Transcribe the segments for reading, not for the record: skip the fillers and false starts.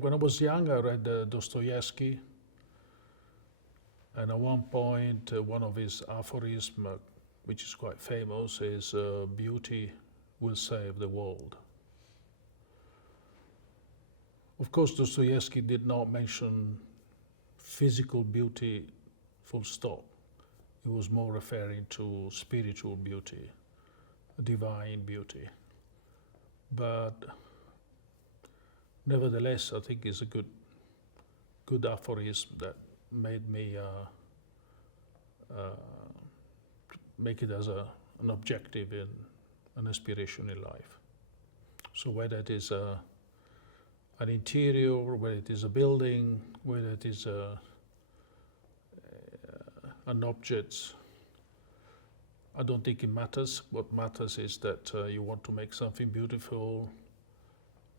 When I was young, I read Dostoevsky, and at one point, one of his aphorisms, which is quite famous, is beauty will save the world. Of course, Dostoevsky did not mention physical beauty full stop. He was more referring to spiritual beauty, divine beauty. But nevertheless, I think it's a good aphorism that made me make it as an objective and an aspiration in life. So whether it is an interior, whether it is a building, whether it is an object, I don't think it matters. What matters is that you want to make something beautiful,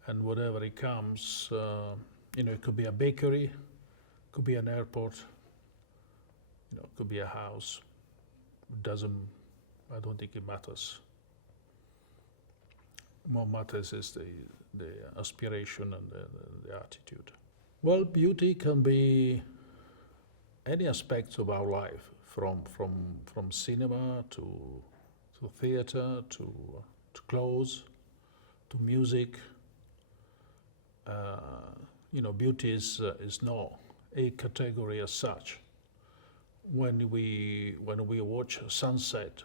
and whatever it comes, it could be a bakery, could be an airport, it could be a house. I don't think it matters. What matters is the aspiration and the attitude. Well, beauty can be any aspects of our life, from cinema to theater to clothes to music. Beauty is not a category as such. When we watch a sunset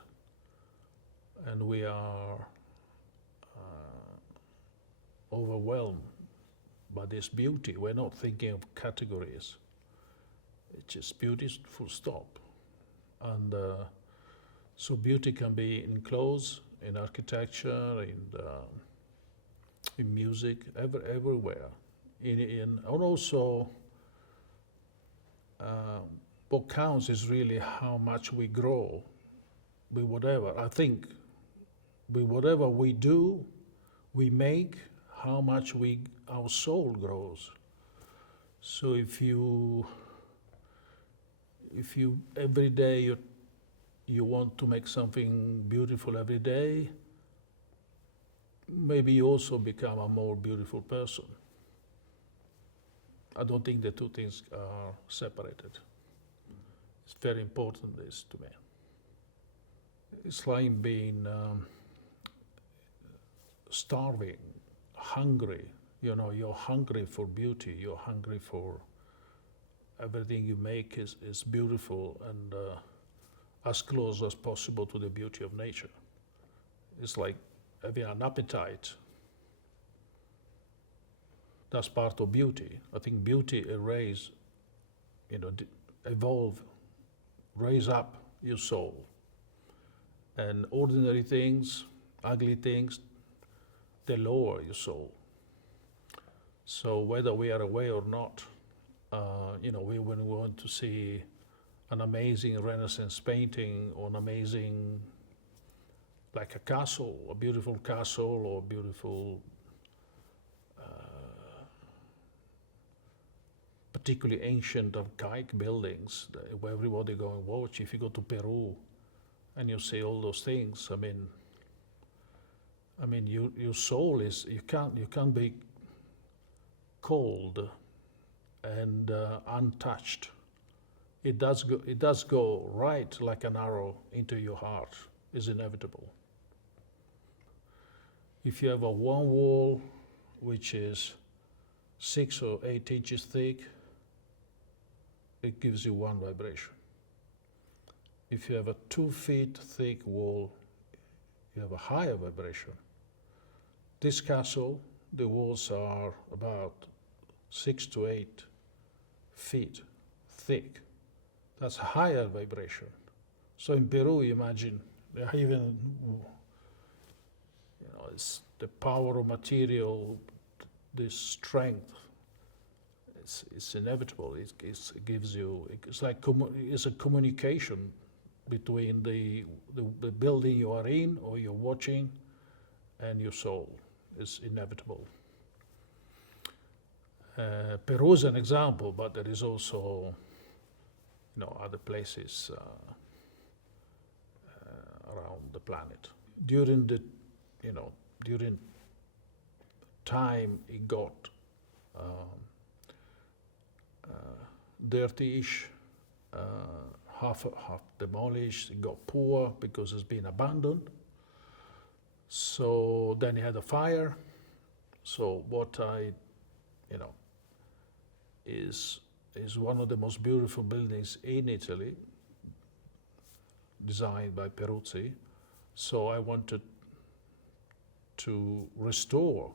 and we are overwhelmed by this beauty, we're not thinking of categories. It's just beauty, full stop. And so beauty can be in clothes, in architecture, in music, everywhere. And also, what counts is really how much we grow with whatever. I think with whatever we do, we make, how much our soul grows. So if you every day you want to make something beautiful every day, maybe you also become a more beautiful person. I don't think the two things are separated. It's very important, this, to me. It's like being starving, hungry. You're hungry for beauty. You're hungry for everything you make is beautiful and as close as possible to the beauty of nature. It's like having an appetite. That's part of beauty. I think beauty evolve, raise up your soul. And ordinary things, ugly things, they lower your soul. So whether we are aware or not, when we want to see an amazing Renaissance painting or an amazing, like a castle, a beautiful castle or beautiful, particularly ancient archaic buildings where everybody go and watch. If you go to Peru and you see all those things, your soul is, you can't be cold and untouched. It does go right like an arrow into your heart. It's inevitable. If you have a one wall which is 6 or 8 inches thick, it gives you one vibration. If you have a 2 feet thick wall, you have a higher vibration. This castle, the walls are about 6 to 8 feet thick. That's higher vibration. So in Peru, you imagine, even, it's the power of material, this strength, it's inevitable. It gives you, it's a communication between the building you are in or you're watching and your soul. It's inevitable. Peru is an example, but there is also, other places around the planet. During time it got dirty-ish, half demolished. It got poor because it's been abandoned. So then he had a fire. So what is one of the most beautiful buildings in Italy, designed by Peruzzi. So I wanted to restore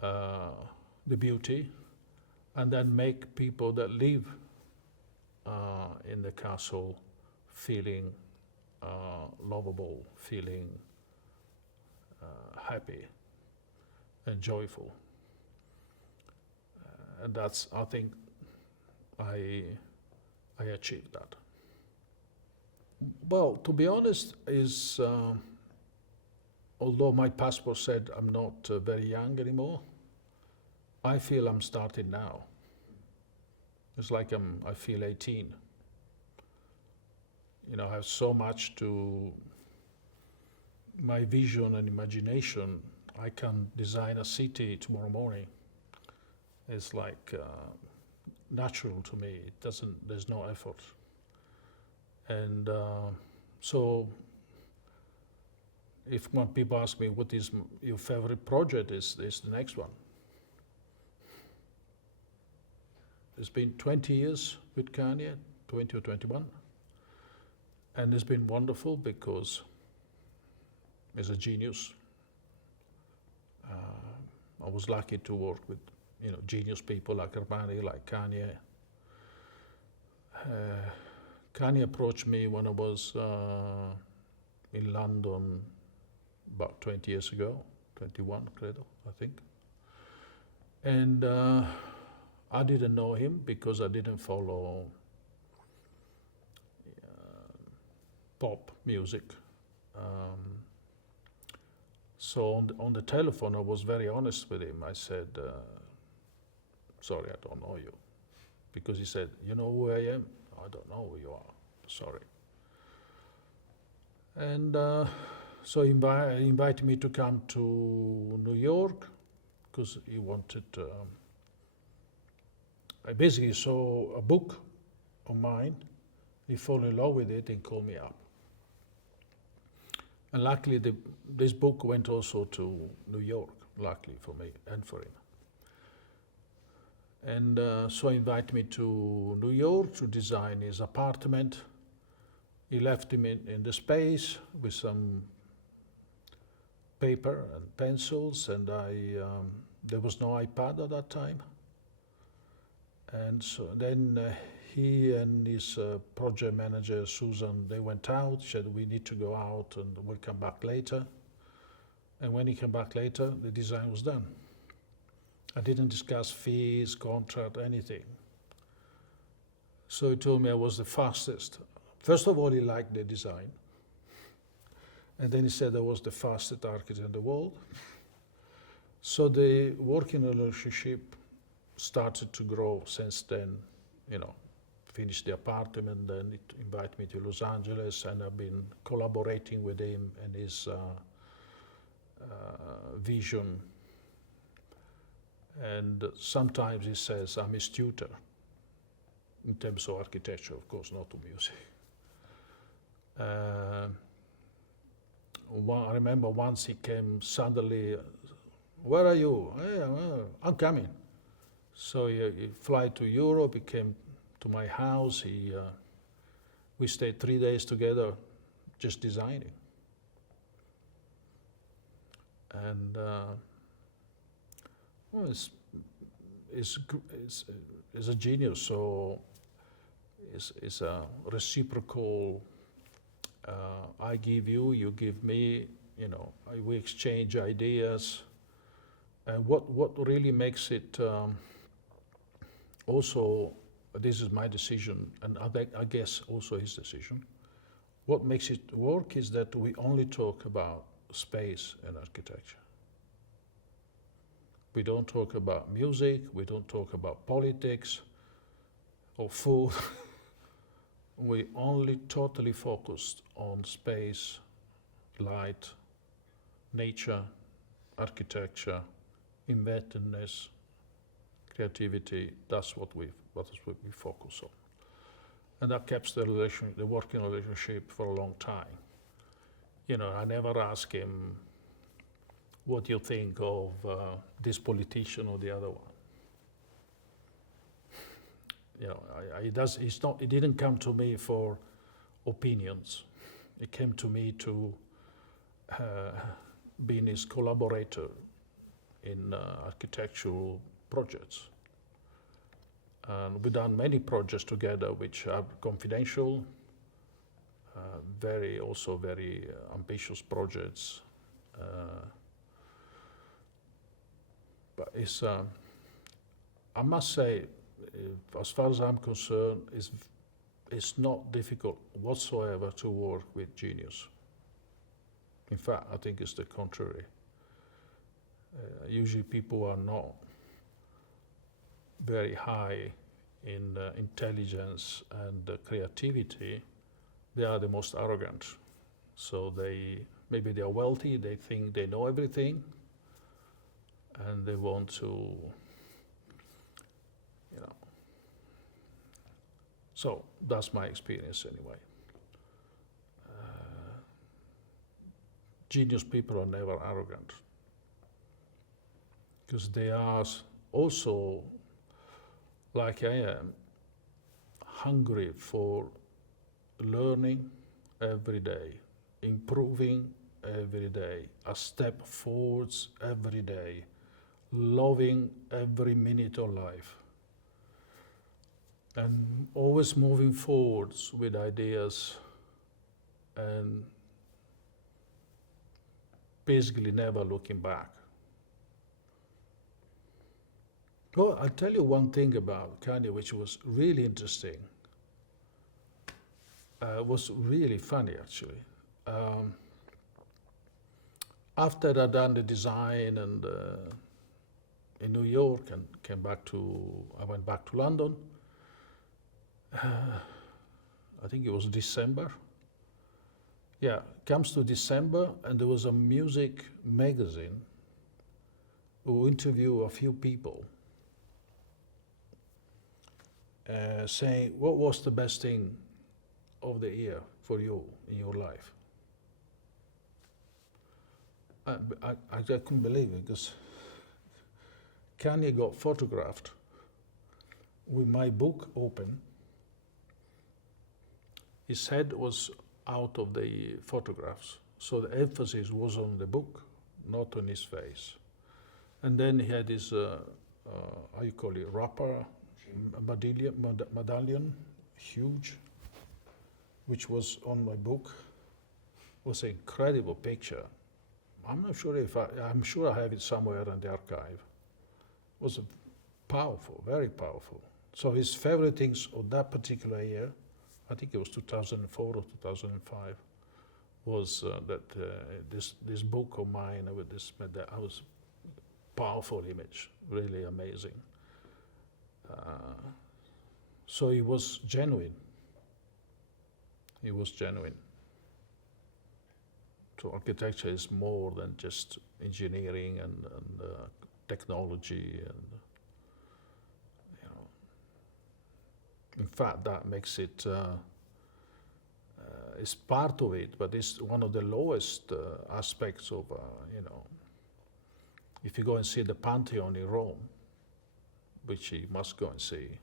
the beauty and then make people that live in the castle feeling lovable, feeling happy and joyful. And that's, I think, I achieved that. Well, to be honest, although my passport said I'm not very young anymore, I feel I'm starting now. It's like I feel 18. I have so much to my vision and imagination. I can design a city tomorrow morning. It's like natural to me. There's no effort. And so when people ask me what is your favorite project, is the next one. It's been 20 years with Kanye, 20 or 21. And it's been wonderful because he's a genius. I was lucky to work with genius people like Armani, like Kanye. Kanye approached me when I was in London about 20 years ago, 21, credo, I think. And I didn't know him because I didn't follow pop music. So on the telephone, I was very honest with him. I said, sorry, I don't know you. Because he said, you know who I am? I don't know who you are, sorry. And so he invited me to come to New York because he wanted, I basically saw a book of mine. He fell in love with it and called me up. And luckily, this book went also to New York, luckily for me and for him. And so he invited me to New York to design his apartment. He left him in the space with some paper and pencils, and there was no iPad at that time. And so then he and his project manager, Susan, they went out. She said, we need to go out and we'll come back later. And when he came back later, the design was done. I didn't discuss fees, contract, anything. So he told me I was the fastest. First of all, he liked the design. And then he said I was the fastest architect in the world. So the working relationship started to grow since then, finished the apartment, then it invited me to Los Angeles, and I've been collaborating with him and his vision. And sometimes he says, I'm his tutor, in terms of architecture, of course, not of music. I remember once he came suddenly, where are you? Hey, I'm coming. So he flew to Europe, he came to my house, we stayed 3 days together just designing. And he's a genius, so it's a reciprocal, I give you, you give me, we exchange ideas. And what really makes it also, this is my decision, and I guess also his decision, what makes it work is that we only talk about space and architecture. We don't talk about music, we don't talk about politics or food. We only totally focused on space, light, nature, architecture, inventiveness, creativity. That's what we've what we focus on. And that kept the working relationship for a long time. I never ask him, what do you think of this politician or the other one? He didn't come to me for opinions. He came to me to being his collaborator in architectural projects. And we've done many projects together which are confidential, very ambitious projects. But it's, I must say, as far as I'm concerned, it's not difficult whatsoever to work with genius. In fact, I think it's the contrary. Usually people are not very high in intelligence and creativity. They are the most arrogant. So maybe they are wealthy, they think they know everything, and they want to, So that's my experience anyway. Genius people are never arrogant, because they are also, like I am, hungry for learning every day, improving every day, a step forwards every day, loving every minute of life, and always moving forwards with ideas, and basically never looking back. Well, I'll tell you one thing about Kanye which was really interesting. Was really funny actually. After I'd done the design and in New York and I went back to London. I think it was December. Yeah, comes to December, and there was a music magazine who interviewed a few people saying, what was the best thing of the year for you in your life? I couldn't believe it, because Kanye got photographed with my book open. His head was out of the photographs, so the emphasis was on the book, not on his face. And then he had his, how you call it, Rocca medallion, huge, which was on my book. It was an incredible picture. I'm sure I have it somewhere in the archive. It was powerful, very powerful. So his favorite things of that particular year, I think it was 2004 or 2005, was that this book of mine with this, I was powerful image, really amazing. So he was genuine. He was genuine. So architecture is more than just engineering and technology and, in fact, that makes it, it's part of it, but it's one of the lowest aspects of, if you go and see the Pantheon in Rome, which you must go and see,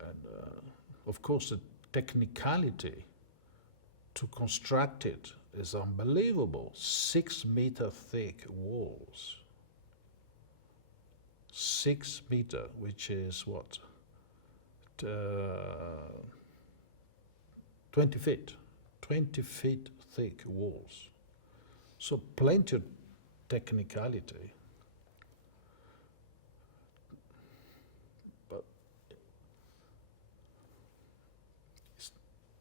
and of course the technicality to construct it is unbelievable. 6 meter thick walls. 6 meter, which is what? 20 feet. 20 feet thick walls. So plenty of technicality. But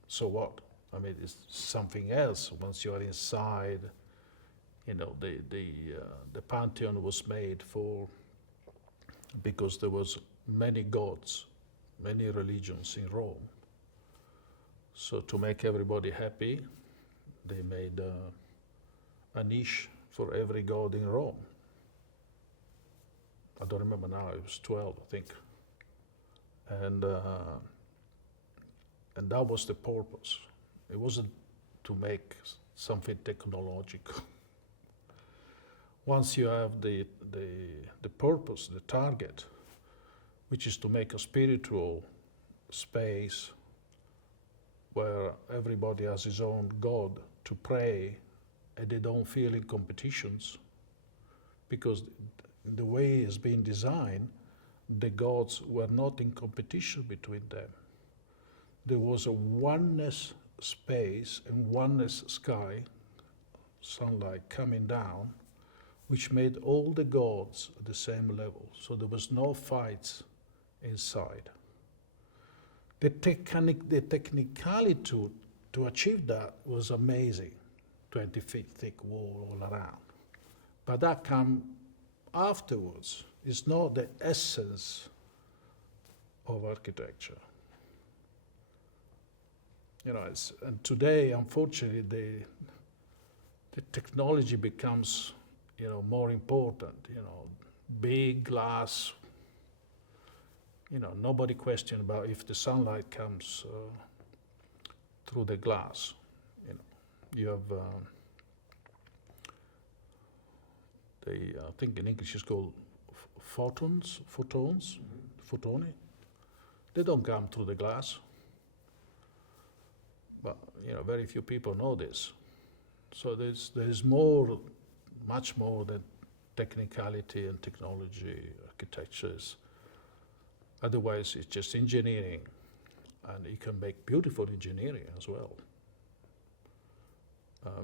so what? I mean, it's something else once you are inside. The Pantheon was made because there was many gods, many religions in Rome. So to make everybody happy, they made a niche for every god in Rome. I don't remember now, it was 12, I think. And that was the purpose. It wasn't to make something technological. Once you have the purpose, the target, which is to make a spiritual space where everybody has his own God to pray, and they don't feel in competitions, because the way it's been designed, the gods were not in competition between them. There was a oneness space and oneness sky, sunlight coming down, which made all the gods at the same level. So there was no fights inside. The technicality to achieve that was amazing. 20 feet thick wall all around. But that came afterwards. It's not the essence of architecture. You know, and today, unfortunately, the technology becomes, you know, more important. You know, big glass. You know, nobody questions about if the sunlight comes through the glass. You know, you have I think in English it's called photons. Photoni. They don't come through the glass. But you know, very few people know this. So there's more, much more than technicality and technology, architectures. Otherwise, it's just engineering, and you can make beautiful engineering as well.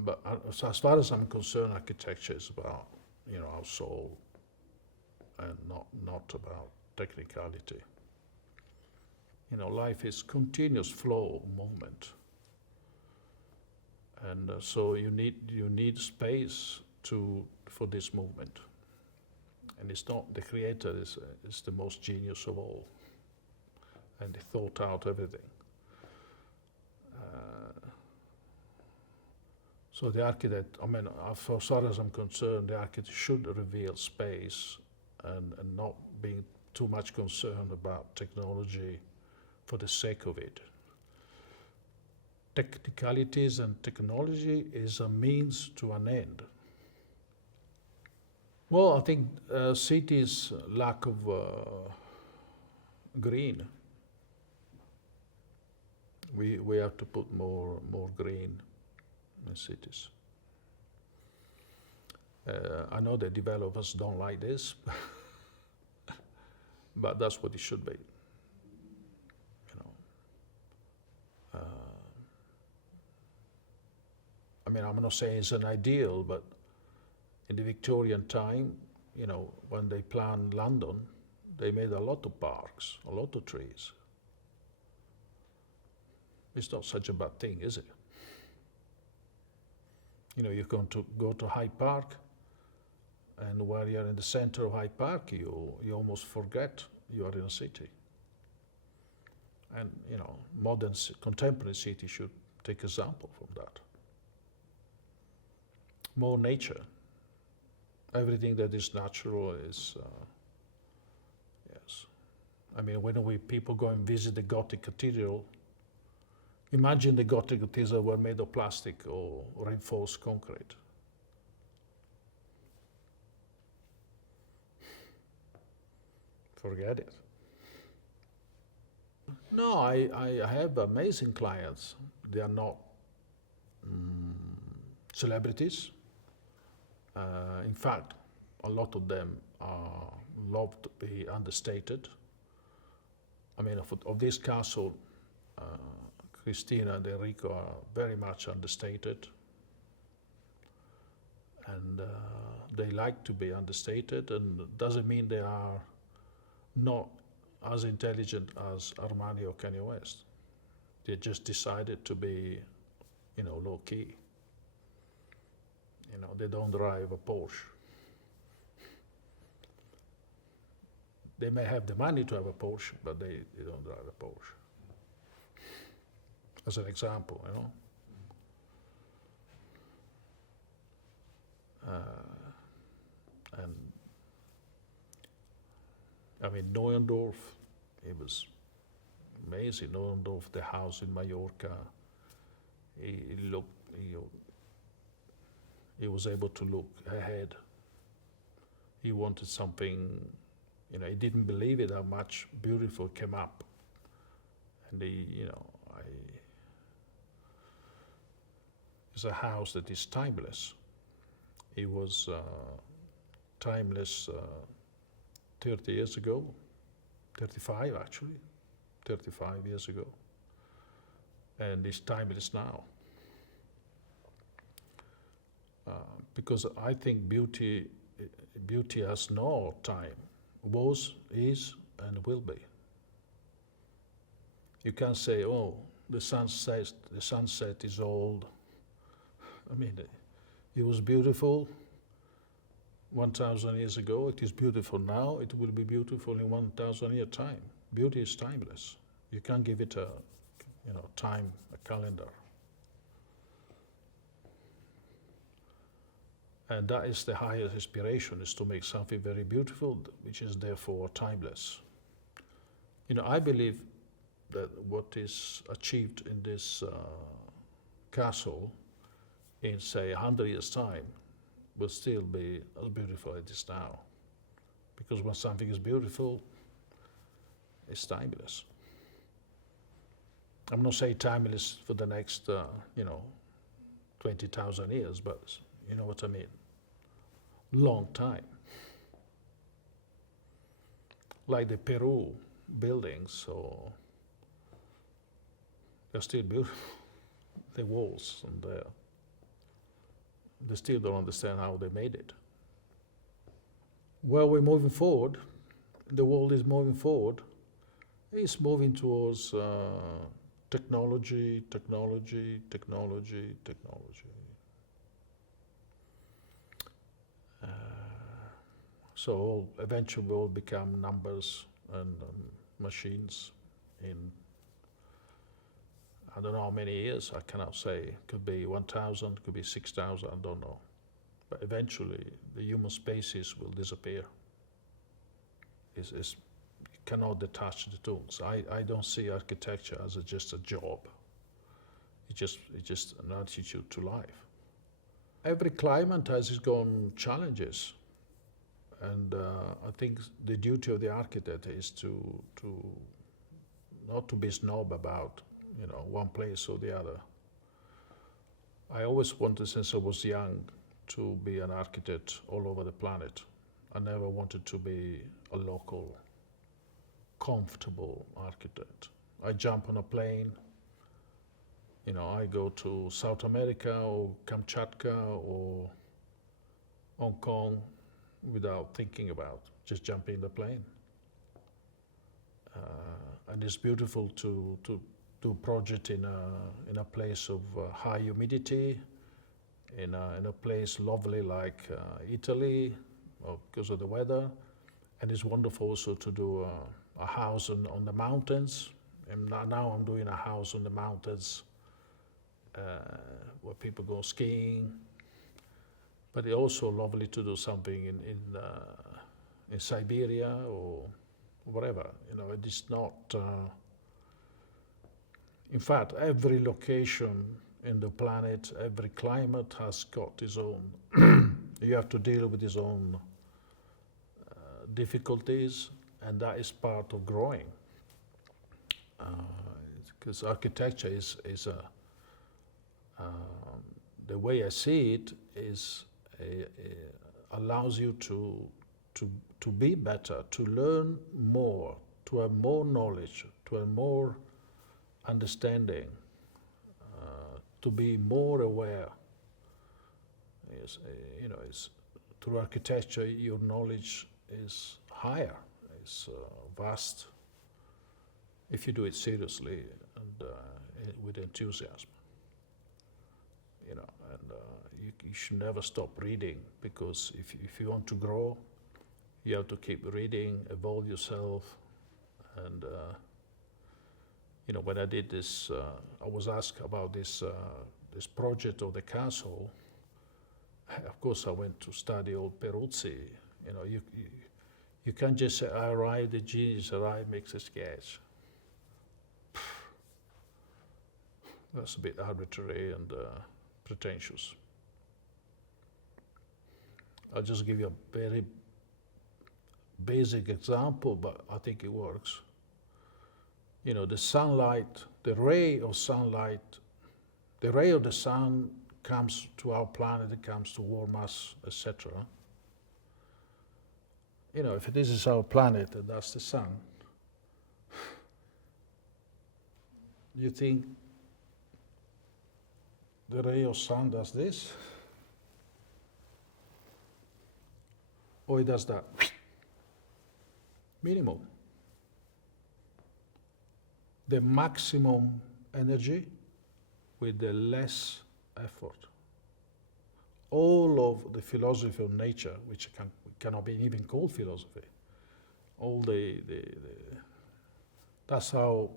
But so as far as I'm concerned, architecture is about, you know, our soul, and not about technicality. You know, life is continuous flow moment, and so you need space for this movement. And it's not the creator is the most genius of all, and he thought out everything. So the architect, I mean, as far as I'm concerned, the architect should reveal space and not being too much concerned about technology for the sake of it. Technicalities and technology is a means to an end. Well, I think cities' lack of green. We have to put more green in cities. I know the developers don't like this, but that's what it should be. You know, I mean, I'm not saying it's an ideal, but in the Victorian time, you know, when they planned London, they made a lot of parks, a lot of trees. It's not such a bad thing, is it? You know, you're going to go to Hyde Park, and while you're in the center of Hyde Park, you almost forget you are in a city. And, you know, modern, contemporary city should take example from that. More nature. Everything that is natural is, yes. I mean, when people go and visit the Gothic cathedral, imagine the Gothic cathedral were made of plastic or reinforced concrete. Forget it. No, I have amazing clients. They are not celebrities. In fact, a lot of them love to be understated. I mean, of this castle, Cristina and Enrico are very much understated, and they like to be understated, and doesn't mean they are not as intelligent as Armani or Kanye West. They just decided to be, you know, low key. You know, they don't drive a Porsche. They may have the money to have a Porsche, but they don't drive a Porsche. As an example, you know. And I mean, Neuendorf, it was amazing. Neuendorf, the house in Mallorca, he was able to look ahead. He wanted something, he didn't believe it how much beautiful came up. And it's a house that is timeless. It was timeless 30 years ago, 35 actually, 35 years ago. And it's timeless now. Because I think beauty has no time. Was, is, and will be. You can't say, oh, the sunset is old. I mean, it was beautiful 1,000 years ago. It is beautiful now. It will be beautiful in 1,000 year time. Beauty is timeless. You can't give it a time, a calendar. And that is the highest aspiration, is to make something very beautiful, which is therefore timeless. I believe that what is achieved in this castle in, say, 100 years' time will still be as beautiful as it is now. Because when something is beautiful, it's timeless. I'm not saying timeless for the next, 20,000 years, but you know what I mean. Long time. Like the Peru buildings, or they're still beautiful. The walls and they still don't understand how they made it. Well, we're moving forward. The world is moving forward. It's moving towards technology. So eventually we'll become numbers and machines in, I don't know how many years, I cannot say. Could be 1,000, could be 6,000, I don't know. But eventually the human species will disappear. You cannot detach the tools. I don't see architecture as just a job. It's just an attitude to life. Every climate has its own challenges. And I think the duty of the architect is to not to be snob about one place or the other. I always wanted, since I was young, to be an architect all over the planet. I never wanted to be a local, comfortable architect. I jump on a plane, I go to South America or Kamchatka or Hong Kong, without thinking about, just jumping in the plane. And it's beautiful to do a project in a place of high humidity, in a place lovely like Italy, because of the weather. And it's wonderful also to do a house on the mountains. And now I'm doing a house on the mountains where people go skiing. But it's also lovely to do something in Siberia or whatever. It is not. In fact, every location in the planet, every climate has got its own. You have to deal with its own difficulties, and that is part of growing. Because architecture is the way I see it is. Allows you to be better, to learn more, to have more knowledge, to have more understanding, to be more aware. Through architecture, your knowledge is higher, it's vast, if you do it seriously and with enthusiasm. You should never stop reading, because if you want to grow, you have to keep reading, evolve yourself. And when I did this, I was asked about this project of the castle. Of course, I went to study old Peruzzi. You can't just say, I arrived, the genius arrived, makes a sketch. That's a bit arbitrary and pretentious. I'll just give you a very basic example, but I think it works. You know, the sunlight, the ray of sunlight, the ray of the sun comes to our planet, it comes to warm us, etc. You know, if this is our planet and that's the sun, you think the ray of sun does this? Or it does that? Minimal. The maximum energy with the less effort. All of the philosophy of nature, which cannot be even called philosophy, all that's how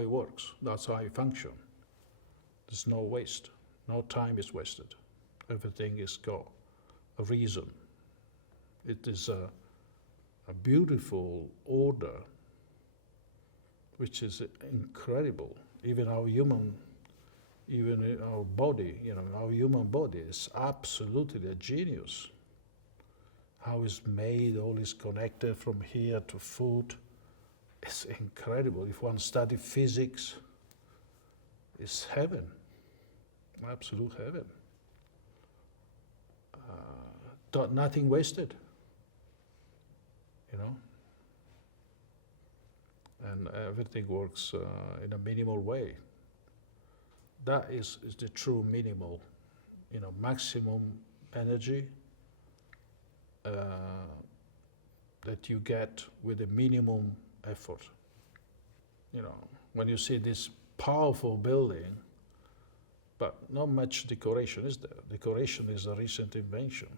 it works. That's how it functions. There's no waste. No time is wasted. Everything is got a reason. It is a beautiful order, which is incredible. Even our body, you know, our human body is absolutely a genius. How it's made, all is connected from here to food. It's incredible. If one studies physics, it's heaven, absolute heaven. Nothing wasted, you know, and everything works in a minimal way. That is the true minimal, you know, maximum energy that you get with a minimum effort. You know, when you see this powerful building, but not much decoration is there. Decoration is a recent invention.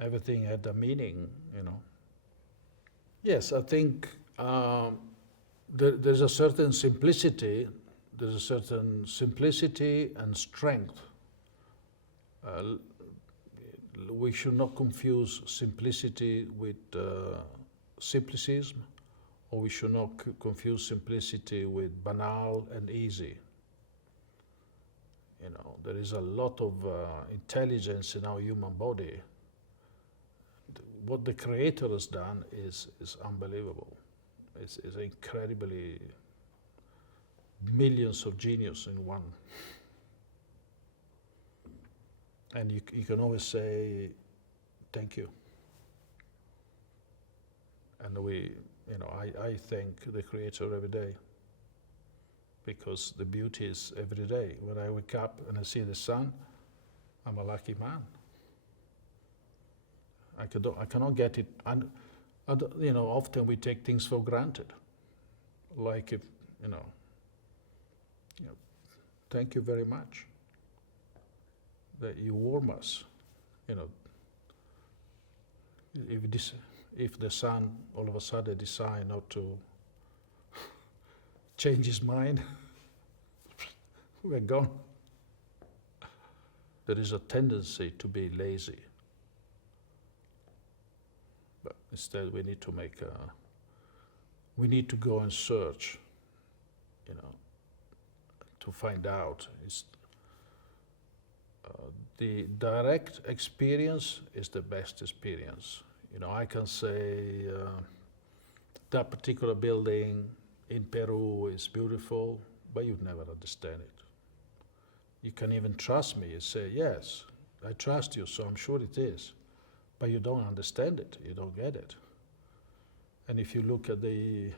Everything had a meaning, you know. Yes, I think there's a certain simplicity. There's a certain simplicity and strength. We should not confuse simplicity with simplicism, or we should not confuse simplicity with banal and easy. You know, there is a lot of intelligence in our human body. What the Creator has done is unbelievable. It's incredibly millions of genius in one. And you can always say, thank you. And I thank the Creator every day, because the beauty is every day. When I wake up and I see the sun, I'm a lucky man. I cannot get it. And you know, often we take things for granted. Like if, you know, thank you very much that you warm us. You know, if the sun all of a sudden decide not to change his mind, we're gone. There is a tendency to be lazy. But instead we need to go and search, you know, to find out. The direct experience is the best experience. You know, I can say that particular building in Peru is beautiful, but you'd never understand it. You can even trust me and say, yes, I trust you, so I'm sure it is. But you don't understand it, you don't get it. And if you look at the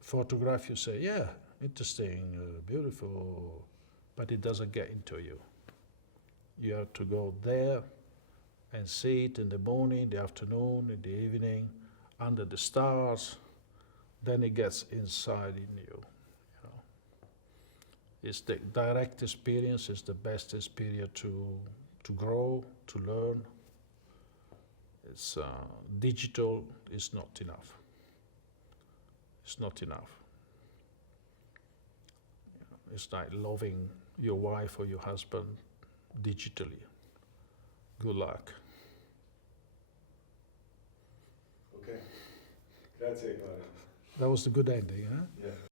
photograph, you say, yeah, interesting, beautiful, but it doesn't get into you. You have to go there and see it in the morning, the afternoon, in the evening, under the stars. Then it gets inside in you. You know, it's the direct experience is the best experience to grow, to learn. It's digital is not enough. It's not enough. You know, it's like loving your wife or your husband digitally. Good luck. Grazie, Claudio. That was the good ending, huh? Yeah.